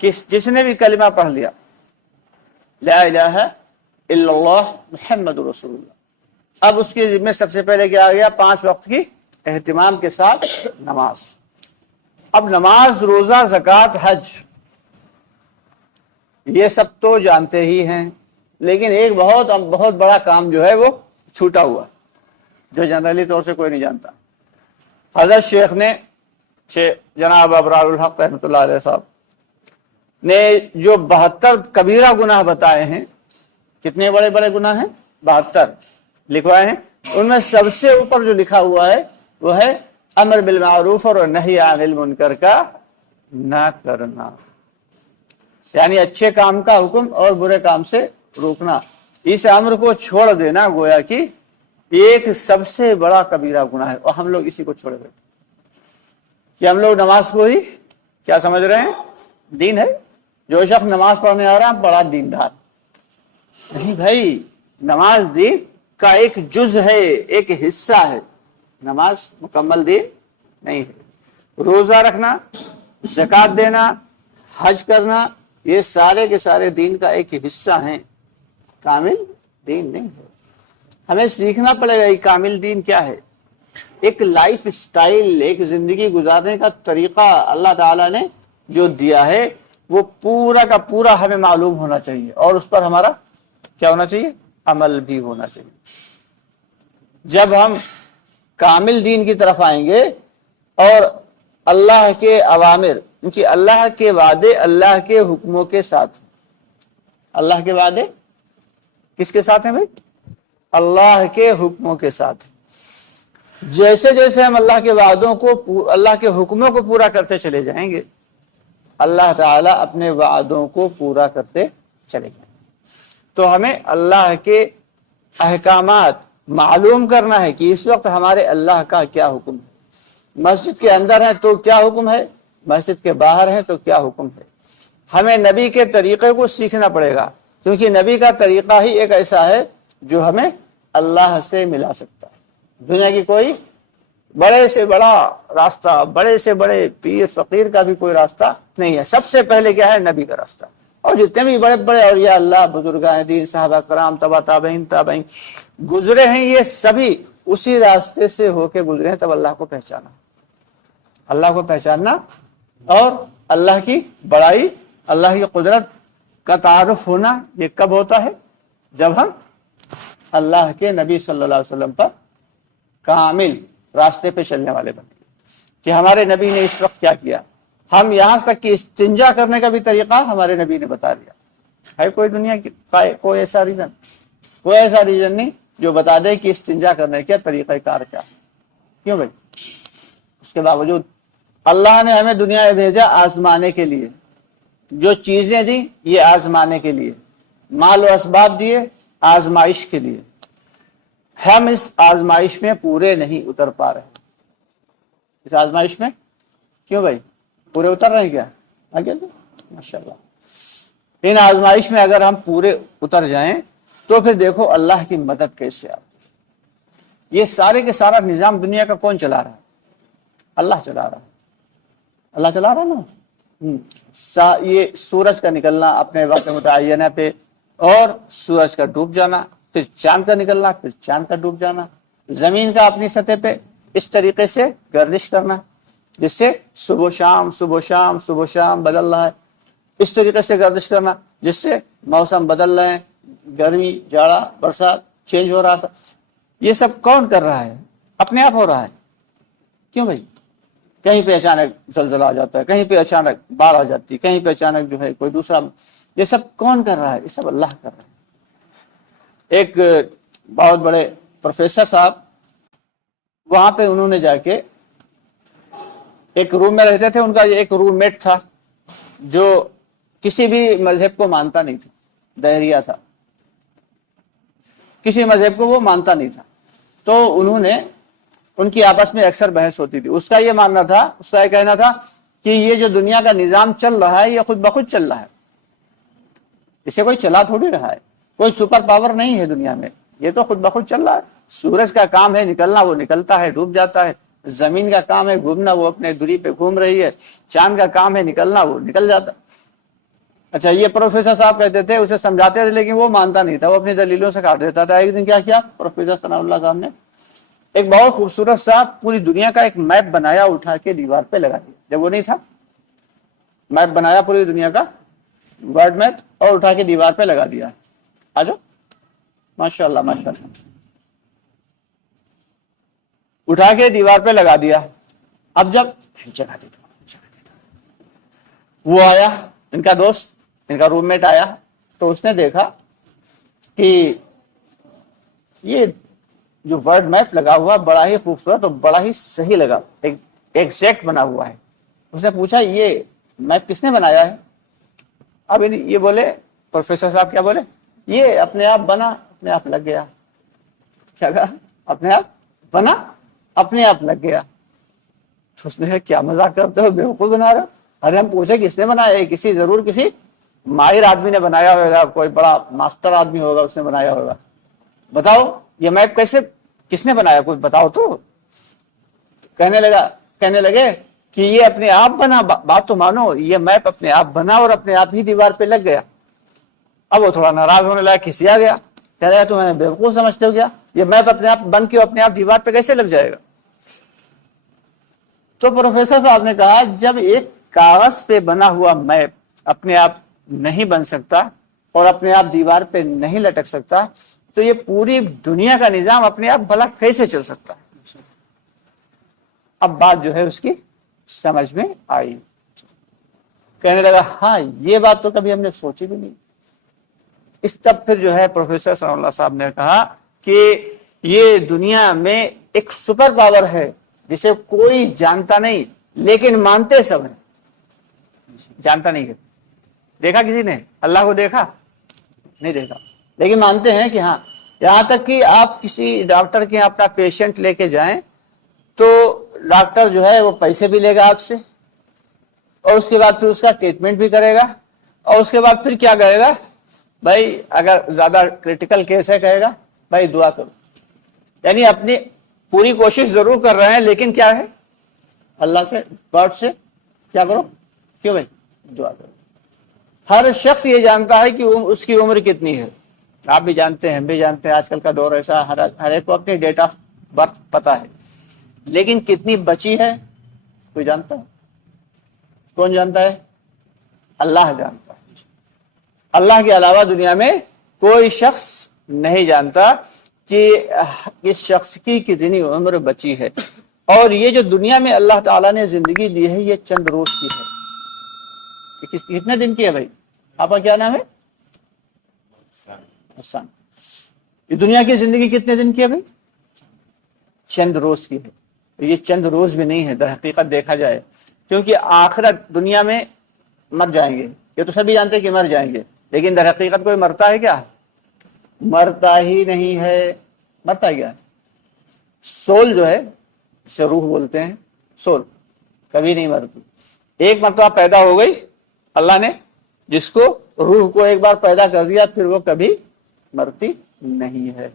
جس نے بھی کلمہ پڑھ لیا لا الہ الا اللہ محمد رسول اللہ، اب اس کے ذمہ سب سے پہلے کیا آ گیا؟ 5 وقت کی اہتمام کے ساتھ نماز۔ اب نماز، روزہ، زکوٰۃ، حج، یہ سب تو جانتے ہی ہیں، لیکن ایک بہت بڑا کام جو ہے وہ چھوٹا ہوا، جو جنرلی طور سے کوئی نہیں جانتا۔ حضرت شیخ نے جناب ابرار الحق رحمۃ اللہ علیہ صاحب نے جو 72 کبیرہ گناہ بتائے ہیں، کتنے بڑے بڑے گناہ ہیں؟ 72 لکھوائے ہیں۔ ان میں سب سے اوپر جو لکھا ہوا ہے وہ ہے امر بالمعروف اور نہی عن المنکر کا نہ کرنا، یعنی اچھے کام کا حکم اور برے کام سے روکنا، اس امر کو چھوڑ دینا گویا کہ ایک سب سے بڑا کبیرہ گناہ ہے، اور ہم لوگ اسی کو چھوڑ دیتے کہ ہم لوگ نماز کو ہی کیا سمجھ رہے ہیں؟ دین ہے۔ جو شخص نماز پڑھنے آ رہا ہے بڑا دیندار، نہیں بھائی، نماز دین کا ایک جز ہے، ایک حصہ ہے، نماز مکمل دین نہیں ہے۔ روزہ رکھنا، زکوٰۃ دینا، حج کرنا، یہ سارے کے سارے دین کا ایک حصہ ہیں، کامل دین نہیں ہے۔ ہمیں سیکھنا پڑے گا یہ کامل دین کیا ہے۔ ایک لائف سٹائل، ایک زندگی گزارنے کا طریقہ اللہ تعالیٰ نے جو دیا ہے وہ پورا کا پورا ہمیں معلوم ہونا چاہیے، اور اس پر ہمارا کیا ہونا چاہیے؟ عمل بھی ہونا چاہیے۔ جب ہم کامل دین کی طرف آئیں گے اور اللہ کے اوامر، کیونکہ اللہ کے وعدے اللہ کے حکموں کے ساتھ، اللہ کے وعدے کس کے ساتھ ہیں بھائی؟ اللہ کے حکموں کے ساتھ۔ جیسے جیسے ہم اللہ کے وعدوں کو، اللہ کے حکموں کو پورا کرتے چلے جائیں گے، اللہ تعالیٰ اپنے وعدوں کو پورا کرتے چلے جائیں گے۔ تو ہمیں اللہ کے احکامات معلوم کرنا ہے کہ اس وقت ہمارے اللہ کا کیا حکم ہے۔ مسجد کے اندر ہیں تو کیا حکم ہے، مسجد کے باہر ہیں تو کیا حکم ہے۔ ہمیں نبی کے طریقے کو سیکھنا پڑے گا، کیونکہ نبی کا طریقہ ہی ایک ایسا ہے جو ہمیں اللہ سے ملا سکتا ہے۔ دنیا کی کوئی بڑے سے بڑا راستہ، بڑے سے بڑے پیر فقیر کا بھی کوئی راستہ نہیں ہے، سب سے پہلے کیا ہے؟ نبی کا راستہ۔ اور جتنے بھی بڑے بڑے اولیاء اللہ، بزرگان دین، صحابہ کرام، تبع تابعین گزرے ہیں، یہ سبھی اسی راستے سے ہو کے گزرے ہیں، تب اللہ کو پہچانا۔ اللہ کو پہچاننا اور اللہ کی بڑائی، اللہ کی قدرت کا تعارف ہونا، یہ کب ہوتا ہے؟ جب ہم اللہ کے نبی صلی اللہ علیہ وسلم پر کامل راستے پہ چلنے والے بنے کہ ہمارے نبی نے اس وقت کیا کیا۔ ہم یہاں تک کہ استنجا کرنے کا بھی طریقہ ہمارے نبی نے بتا دیا ہے۔ کوئی دنیا کی کوئی ایسا ریزن نہیں جو بتا دے کہ استنجا کرنے کا طریقہ کار کیا، کیوں بھائی؟ اس کے باوجود اللہ نے ہمیں دنیا میں بھیجا آزمانے کے لیے، جو چیزیں دی یہ آزمانے کے لیے، مال و اسباب دیے آزمائش کے لیے۔ ہم اس آزمائش میں پورے نہیں اتر پا رہے، اس آزمائش میں کیوں بھائی؟ پورے اتر رہے ہیں کیا؟ آگے ماشاءاللہ۔ ان آزمائش میں اگر ہم پورے اتر جائیں تو پھر دیکھو اللہ کی مدد کیسے آتی ہے۔ یہ سارے کے سارا نظام دنیا کا کون چلا رہا ہے؟ اللہ چلا رہا ہے، اللہ چلا رہا نا۔ یہ سورج کا نکلنا اپنے وقت متعینہ پہ، اور سورج کا ڈوب جانا، پھر چاند کا نکلنا، پھر چاند کا ڈوب جانا، زمین کا اپنی سطح پہ اس طریقے سے گردش کرنا جس سے صبح شام صبح شام صبح شام بدل رہا ہے، اس طریقے سے گردش کرنا جس سے موسم بدل رہے ہیں، گرمی جاڑا برسات چینج ہو رہا ہے۔ یہ سب کون کر رہا ہے؟ اپنے آپ ہو رہا ہے، کیوں بھائی؟ کہیں پہ اچانک زلزلہ آ جاتا ہے، کہیں پہ اچانک باڑھ آ جاتی ہے، کہیں پہ اچانک جو ہے کوئی دوسرا، یہ سب کون کر رہا ہے؟ یہ سب اللہ کر رہا ہے۔ ایک بہت بڑے پروفیسر صاحب، وہاں پہ انہوں نے جا کے ایک روم میں رہتے تھے، ان کا ایک روم میٹ تھا جو کسی بھی مذہب کو مانتا نہیں تھا، دہریہ تھا، کسی مذہب کو وہ مانتا نہیں تھا۔ تو انہوں نے، ان کی آپس میں اکثر بحث ہوتی تھی، اس کا یہ ماننا تھا، اس کا یہ کہنا تھا کہ یہ جو دنیا کا نظام چل رہا ہے یہ خود بخود چل رہا ہے، اسے کوئی چلا تھوڑی رہا ہے، کوئی سپر پاور نہیں ہے دنیا میں، یہ تو خود بخود چل رہا ہے۔ سورج کا کام ہے نکلنا، وہ نکلتا ہے ڈوب جاتا ہے، زمین کا کام ہے گھومنا، وہ اپنے دوری پہ گھوم رہی ہے، چاند کا کام ہے نکلنا، وہ نکل جاتا ہے۔ اچھا یہ پروفیسر صاحب کہتے تھے، اسے سمجھاتے تھے لیکن وہ مانتا نہیں تھا، وہ اپنی دلیلوں سے کاٹ دیتا تھا۔ ایک دن کیا کیا پروفیسر ثناء اللہ صاحب نے، ایک بہت خوبصورت سا پوری دنیا کا ایک میپ بنایا، اٹھا کے دیوار پہ لگا دیا۔ جب وہ نہیں تھا، میپ بنایا پوری دنیا کا، ورلڈ میپ، اور اٹھا کے دیوار پہ لگا دیا۔ آجو ماشاء اللہ ماشاء اللہ، اٹھا کے دیوار پہ لگا دیا۔ اب جب وہ آیا، ان کا دوست، ان کا روم میٹ آیا، تو اس نے دیکھا کہ یہ جو ورڈ میپ لگا ہوا بڑا ہی خوبصورت اور بڑا ہی صحیح لگا، ایگزیکٹ بنا ہوا ہے۔ اس نے پوچھا یہ میپ کس نے بنایا ہے؟ اب یہ بولے، پروفیسر صاحب کیا بولے، یہ اپنے آپ بنا، اپنے آپ لگ گیا۔ کیا کہا؟ اپنے آپ بنا، اپنے آپ لگ گیا۔ تو اس نے کیا مذاق کرتے ہو، بیوقوف بنا رہا۔ ارے ہم پوچھے کس نے بنایا ہے؟ ضرور کسی ماہر آدمی نے بنایا ہوگا، کوئی بڑا ماسٹر آدمی ہوگا، اس نے بنایا ہوگا۔ بتاؤ یہ میپ کیسے، کس نے بنایا، کچھ بتاؤ تو۔ کہنے لگے کہ یہ اپنے آپ بنا، بات تو مانو، یہ میپ اپنے آپ بنا اور اپنے آپ ہی دیوار پہ لگ گیا۔ اب وہ تھوڑا ناراض ہونے لگا، کھسیا گیا، کہہ رہا تو میں نے بیوقوف سمجھتے ہو گیا، یہ میپ اپنے آپ بن کے اپنے آپ دیوار پہ کیسے لگ جائے گا؟ تو پروفیسر صاحب نے کہا جب ایک کاغذ پہ بنا ہوا میپ اپنے آپ نہیں بن سکتا اور اپنے آپ دیوار پہ نہیں لٹک سکتا، تو یہ پوری دنیا کا نظام اپنے آپ بھلا کیسے چل سکتا؟ اب بات جو ہے اس کی سمجھ میں آئی، کہنے لگا ہاں یہ بات تو کبھی ہم نے سوچی بھی نہیں۔ اس تب پھر جو ہے پروفیسر ثناء اللہ صاحب نے کہا کہ یہ دنیا میں ایک سپر پاور ہے جسے کوئی جانتا نہیں لیکن مانتے سب ہیں۔ جانتا نہیں ہے، دیکھا کسی نے اللہ کو؟ دیکھا نہیں، دیکھا، لیکن مانتے ہیں کہ ہاں۔ یہاں تک کہ آپ کسی ڈاکٹر کے یہاں اپنا پیشنٹ لے کے جائیں تو ڈاکٹر جو ہے وہ پیسے بھی لے گا آپ سے، اور اس کے بعد پھر اس کا ٹریٹمنٹ بھی کرے گا، اور اس کے بعد پھر کیا کرے گا بھائی، اگر زیادہ کریٹیکل کیس ہے کہے گا بھائی دعا کرو۔ یعنی اپنی پوری کوشش ضرور کر رہے ہیں لیکن کیا ہے، اللہ سے، گاڈ سے کیا کرو، کیوں بھائی دعا کرو۔ ہر شخص یہ جانتا ہے کہ اس کی عمر کتنی ہے، آپ بھی جانتے ہیں، ہم بھی جانتے ہیں، آج کل کا دور ایسا، ہر ایک کو اپنی ڈیٹ آف برتھ پتا ہے، لیکن کتنی بچی ہے کوئی جانتا ہے؟ کون جانتا ہے؟ اللہ جانتا ہے۔ اللہ کے علاوہ دنیا میں کوئی شخص نہیں جانتا کہ اس شخص کی کتنی عمر بچی ہے۔ اور یہ جو دنیا میں اللہ تعالیٰ نے زندگی دی ہے یہ چند روز کی ہے۔ کتنے دن کی ہے بھائی؟ آپ کا کیا نام ہے؟ حسن۔ یہ دنیا کی زندگی کتنے دن کی ہے بھائی؟ چند روز کی ہے۔ یہ چند روز بھی نہیں ہے در حقیقت دیکھا جائے، کیونکہ آخرت دنیا میں مر جائیں گے، یہ تو سبھی جانتے ہیں کہ مر جائیں گے، لیکن در حقیقت کوئی مرتا ہے کیا؟ مرتا ہی نہیں ہے۔ مرتا ہے کیا؟ سول جو ہے، اسے روح بولتے ہیں، سول کبھی نہیں مرتی۔ ایک مرتبہ پیدا ہو گئی، اللہ نے جس کو روح کو ایک بار پیدا کر دیا پھر وہ کبھی مرتی نہیں ہے۔